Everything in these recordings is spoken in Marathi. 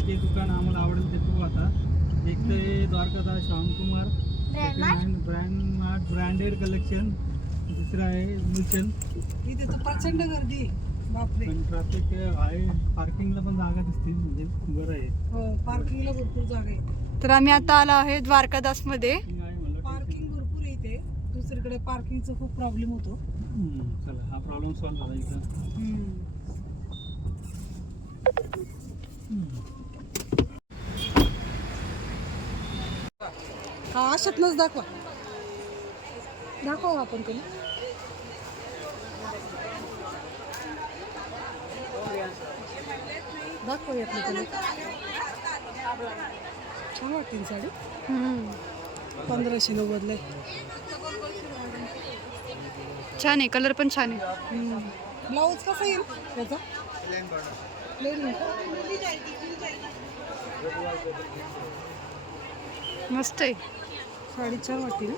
जे दुकान आम्हाला आवडेल ते बघू आता. एक ते द्वारकादास श्यामकुमार ब्रँडेड कलेक्शन, दुसरं आहे मुलचंद. इथे तर प्रचंड गर्दी आहे. बापरे. पण ट्रॅफिक आहे, पार्किंगला पण जागा दिसते, म्हणजे बरं आहे. हो, पार्किंगला भरपूर जागा आहे. तर आम्ही आता आलो आहे द्वारकादास मध्ये. पार्किंग भरपूर आहे इथे. दुसरीकडे पार्किंगचा खूप प्रॉब्लेम होतो. चला, हा प्रॉब्लेम सॉल्व्ह झाला इथं. हा, अशातनच दाखवा आपण कधी. दाखवा यातलं कधी. छान वाटते ना साडी. 1590 छान आहे, कलर पण छान आहे. ब्लाऊज कसा येईल त्याचा? प्लेन मस्त आहे साडी, छान वाटते ना.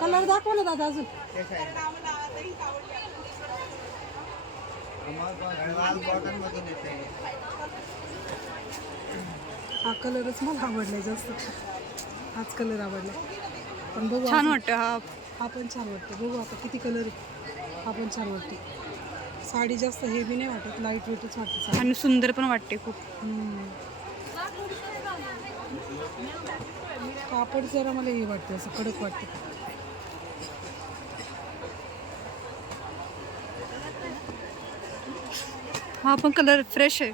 कलर दाखवा ना दादा अजून. हा कलरच मला आवडलाय जास्त. हाच कलर आवडला. पण बघू, छान वाटतं. हा पण छान वाटतं. बघू आता किती कलर आहे. हा पण छान वाटते. साडी जास्त हेवी नाही वाटत, लाईट वेटच वाटते आणि सुंदर पण वाटते खूप. कापड जरा मला हे वाटतं, असं कडक वाटतं. हा पण कलर फ्रेश आहे.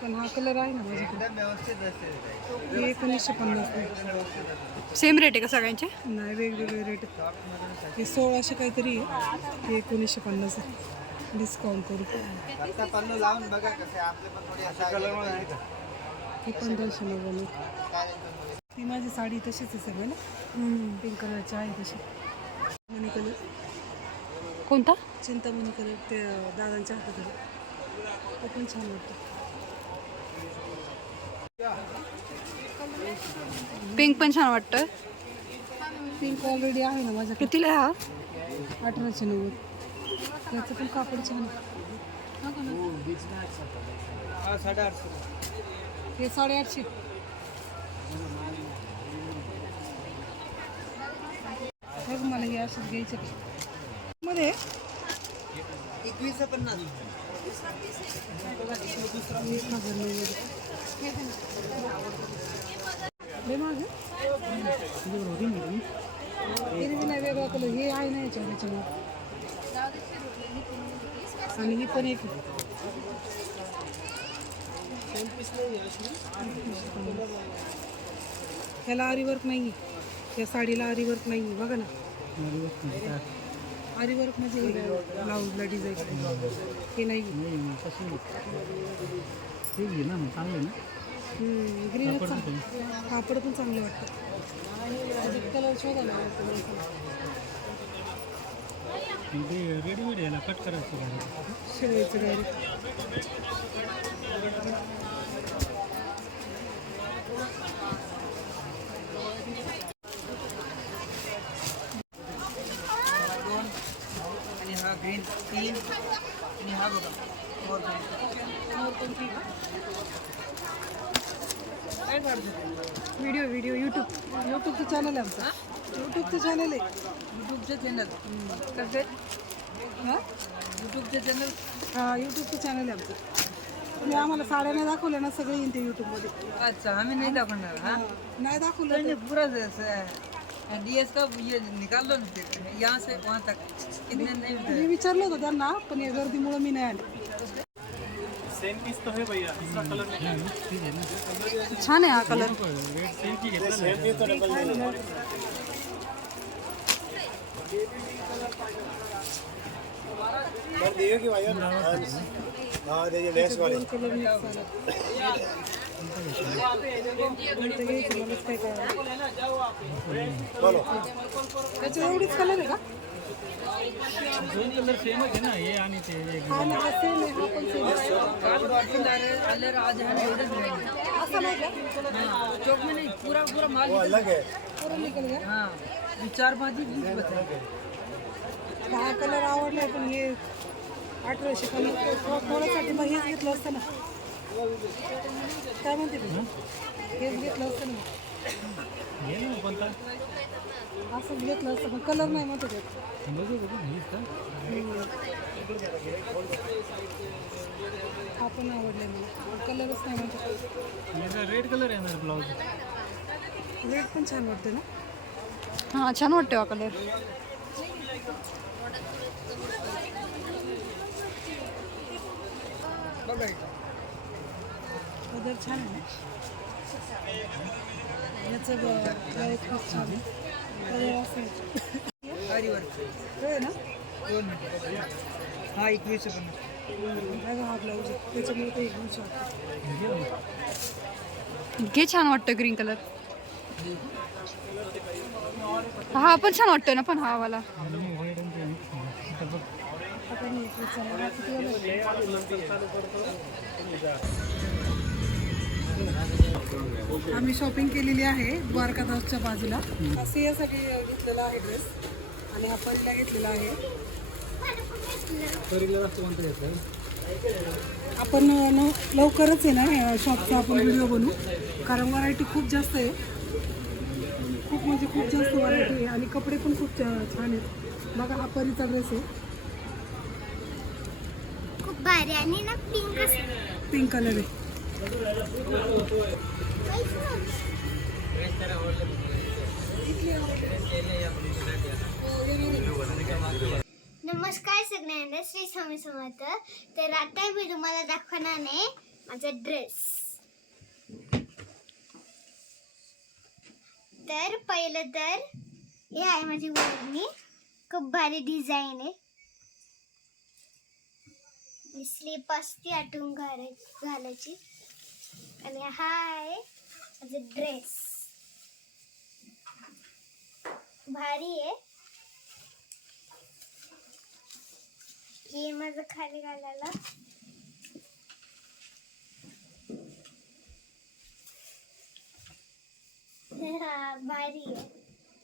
पण हा कलर आहे ना माझ्याकडे. 1950 सेम रेट आहे का सगळ्यांचे? नाही, वेगवेगळे रेट. हे 1600 काहीतरी आहे. हे 1950 आहे. डिस्काउंट करू. ही 1590. ती माझी साडी तशीच आहे सगळं ना. पिंक कलरची आहे तशी. चिंतामणी कलर. कोणता? चिंतामणी कलर, ते दादांच्या हातात आहे. ते पण छान वाटतं. पिंक पण छान वाटतं. पिंक ऑलरेडी आहे ना माझ्याकडे. कितीला आहे हा? 1890. याचं पण कापड छान आहे. हे 850. बघ, मला हे असंच घ्यायचं मध्ये. 2150. 1090. लय महाग आहे. हिरवी नाही, वेगळा कलर. हे आहे ना याच्यामध्ये. आणि ही पण एक. ह्याला आरीवर्क नाही. या साडीला आरीवर्क नाही. बघा ना, आरीवर्क म्हणजे ब्लाऊजला डिझाईन हे नाही. ग्रीन कापड पण चांगलं वाटतं. कलर शोधा ना. रेडीमेड याला कट करायचं शिवायचं डायरेक्ट. आणि हा ग्रीन 3 आणि हा बघा काय काढतो. व्हिडिओ यूट्यूबचं चॅनल आहे आमचं. यूट्यूबचं चॅनल आहे. यूट्यूबचे चॅनल कसं? हां, यूट्यूबचे चॅनल. हां, यूट्यूबचं चॅनल आहे आमचं. तुम्ही आम्हाला साड्या नाही दाखवल्या ना, सगळे येते यूट्यूबमध्ये. अच्छा, आम्ही नहीं दाखवणार. हाँ, नाही दाखवलं नहीं पूरा डीएस का ये निकाल लो ना, यहाँ से वहाँ तक कितने नहीं. मी विचारलं होतं त्यांना, पण या गर्दीमुळे मी नाही आले. सेम पीस तो है भैया, इसका कलर नहीं है. छान आहे हा कलर. रेट सेम की घेतला. दोन कलर मिक्स झाले. कोणतं घ्यायचं मलाच काय कळलं. त्याच्यात एवढीच कलर आहे का? दोन कलर सेम आहे ना, हे आणि ते. हा ना, हा सेम आहे. हा पण सेम आहे. आज हम एवढेच रहेंगे. असं नाही का? हाँ, चौक में नहीं, पूरा पूरा माल पूर्ण निघाल का? हाँ, 4-5 20 बताए. हा कलर आवडलाय, पण हे 1800 कलर थोड्यासाठी मग हेच घेतलं असतं ना. काय म्हणते तुझं हेच घेतलं असतं ना घे ना कोणता असंच घेतलं असतं पण कलर नाही म्हणते त्यात. हा पण आवडले मला कलरच नाही म्हणते याचा रेड कलर आहे ना ब्लाऊज रेड पण छान वाटते ना. हां छान वाटते हा कलर. कलर छान आहे ना याचं ब्लाऊज खूप छान आहे कलर असं आहे. होय ना हा 21 पण बघा हा ब्लाऊज आहे त्याच्यामुळे ते घेऊ शकतो. घे छान वाटतं ग्रीन कलर. हा पण छान वाटतोय ना पण हा वाला. आता मी एक विचारलं किती वेळ आम्ही शॉपिंग केलेली आहे द्वारकादासच्या बाजूला. सियासाठी घेतलेला आहे ड्रेस आणि हा परीला घेतलेला आहे. आपण लवकरच आहे ना शॉपचा आपण व्हिडिओ बनवू कारण व्हरायटी खूप जास्त आहे. खूप म्हणजे खूप जास्त व्हरायटी आहे आणि कपडे पण खूप छान आहेत. बघा हा परीचा ड्रेस आहे खूप भारी आणि ना पिंक कलर आहे. नमस्कार सगळ्यांना श्री स्वामी समर्थ. तर आता मी तुम्हाला दाखवणार आहे माझा ड्रेस. तर पहिलं तर हे आहे माझी ओढणी खूप भारी डिझाईन आहे. स्लीप असते आटून घालायची आणि हा आहे माझा ड्रेस भारी आहे. हे माझं खाली घालायला हा भारी आहे.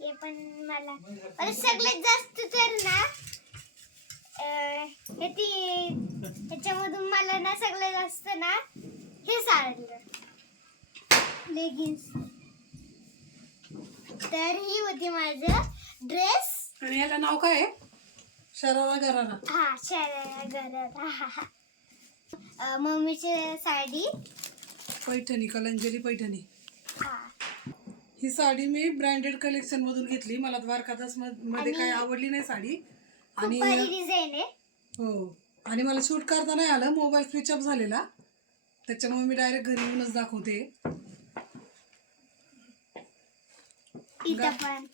हे पण मला सगळ्यात जास्त तर ना ह्याच्यामधून मला ना सगळ्यात जास्त ना हेच आवडलं लेगिन्स. तर ही होती माझं ड्रेस. आणि याला नाव काय आहे शरारा गरारा. हा शरारा गरारा. मम्मीची साडी पैठणी कलंजली पैठणी. हा ही साडी मी ब्रँडेड कलेक्शन मधून घेतली. मला द्वारकादास मध्ये काही आवडली नाही साडी खूप आणि भारी डिझाईन आहे. हो आणि मला शूट करता नाही आलं मोबाईल स्विच ऑफ झालेला त्याच्यामुळे मी डायरेक्ट घरी येऊनच दाखवते. इथं पण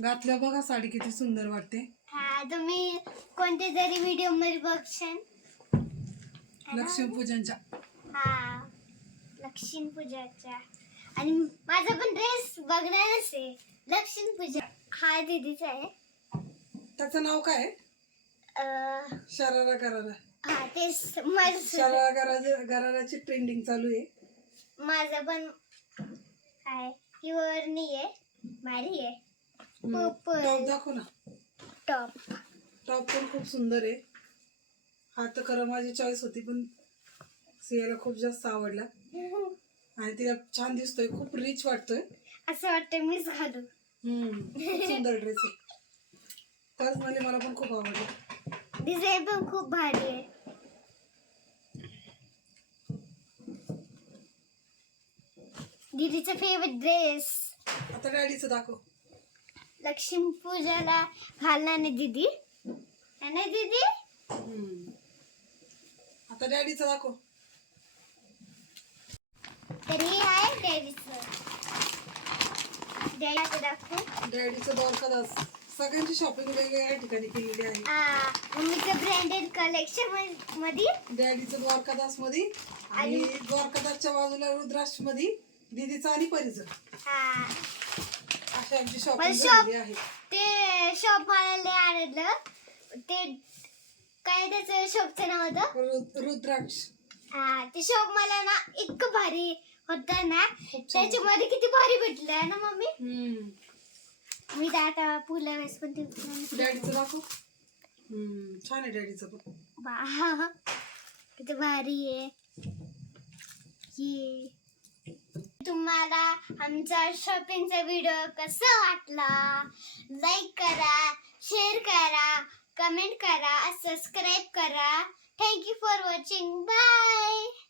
घातल्या बघा साडी किती सुंदर वाटते. हा तुम्ही कोणत्या तरी व्हिडिओ मध्ये बघशाल. लक्ष्मीपूजनच्या हा लक्ष्मीपूजाच्या. आणि माझा पण ड्रेस बघणारच आहे लक्ष्मीपूजा. हा दीदीचा आहे. त्याचं नाव काय आहे शरारा गरारा. हा तेच माझं शरारा गराराची ट्रेंडिंग चालू आहे. माझं पण आहे. ही वरणी आहे भारी आहे. टॉप पर्पल दाखव ना. टॉप टॉप पण खूप सुंदर आहे. हा तर खरं माझी चॉईस होती पण सियाला खूप जास्त आवडला आणि तिला छान दिसतोय खूप रिच वाटतोय. असं वाटतं मीच घालू. खूप सुंदर ड्रेस आहे. पर्सनली मला पण खूप आवडलं. डिझाईन पण खूप भारी आहे. दीदीचा फेवरेट ड्रेस. आता डॅडीचं दाखव. लक्ष्मी पूजाला घालणार नाही दीदी. नाही दीदी. आता डॅडीचं दाखव. तर हे आहे डॅडीचं. डॅडीचं दाखव. डॅडीचं द्वारकादास. सगळ्यांची शॉपिंग वेगवेगळ्या ठिकाणी केलेली आहे. मम्मीचं ब्रँडेड कलेक्शन मध्ये. डॅडीचं द्वारकादास मध्ये आणि द्वारकादासच्या बाजूला रुद्राक्ष मध्ये दीदीचं आणि परीचं. हा अशी आमची मला शॉपिंग शॉप झालेली आहे. ते शॉप मला लय आवडलं. ते काय त्याचं शॉपचं नाव होतं रुद्राक्ष. हा ते शॉप मला ना इतकं भारी होतं ना. त्याच्यामध्ये किती भारी भेटलं ना मम्मी. मी तर आता पुढल्या वेळेस पण ते डॅडीचं दाखव. छान आहे डॅडीचं पण. किती भारी आहे. ये. तुम्हाला आमचा शॉपिंगचा व्हिडिओ कसा वाटला? लाईक करा, शेअर करा, कमेंट करा, सबस्क्राईब करा. Thank you for watching. Bye.